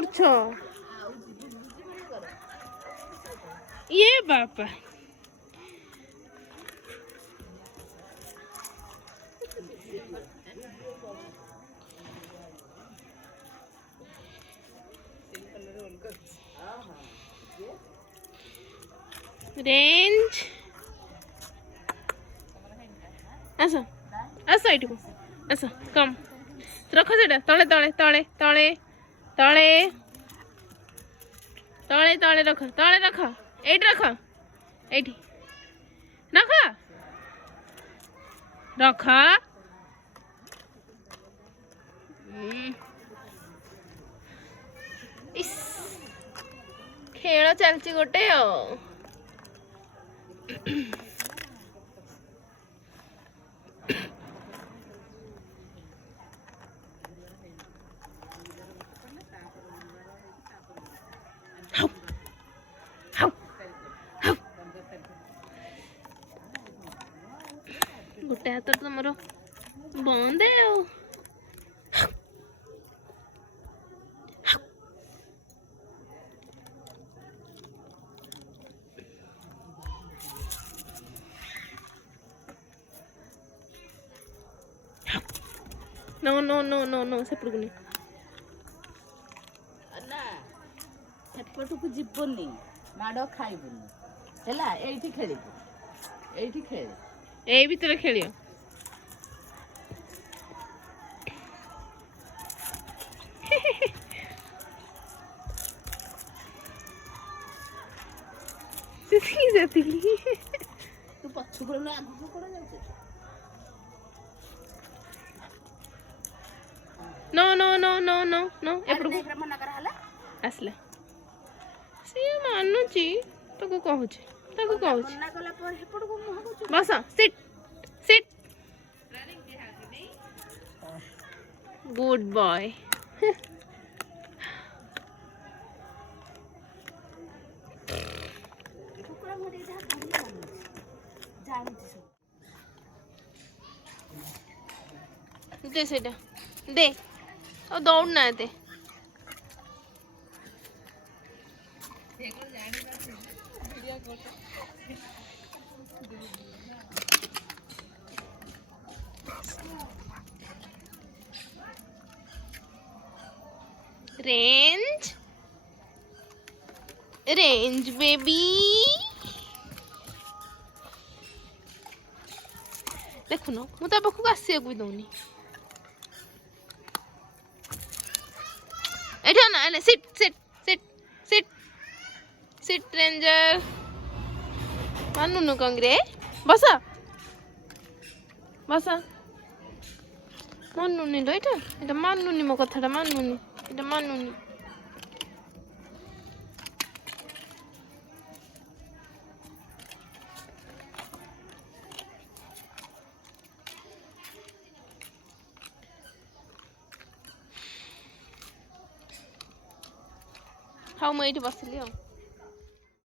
করছো? ইয়ে বাবা, রেঞ্জ আস আস এটুকু আস কম রখ সেটা তলে তলে তলে তলে তলে তলে তলে রখ তলে রখ এইটি রখ এইটি রখ রখ ইস ଖେଳ ଚାଲିଛି ଗୋଟେ ଆଉ ଗୋଟେ ହାତ ତମର ବନ୍ଦ ଆଉ no no no no no सेपटुकुनी ना सेपटुकु जिबोनी माडो खाइबुनी हैला एठी खेलिबु एठी खेल ए भीतर खेलियो सिथी जाती तू पछु पर ना आगु कोड जाउछ no no no no no no एपटुकु मना करा हला आसला सी मानुची ताको कहूची मना कला पर हेपटुकु मुह बस सिट सिट गुड बॉय टुकड़ा मोटे धा जानी दे सेटा दे और दौड़ना है ते रेंज रेंज बेबी देखुन मु ता पाखु आसिया भी दौनी एठा ना sit sit sit sit sit Ranger मानुनु कंग्रे बस बस मानुनी लो एटा मानुनी मो कथाटा मानुनी एटा मानुनी हाँ मुझे बसली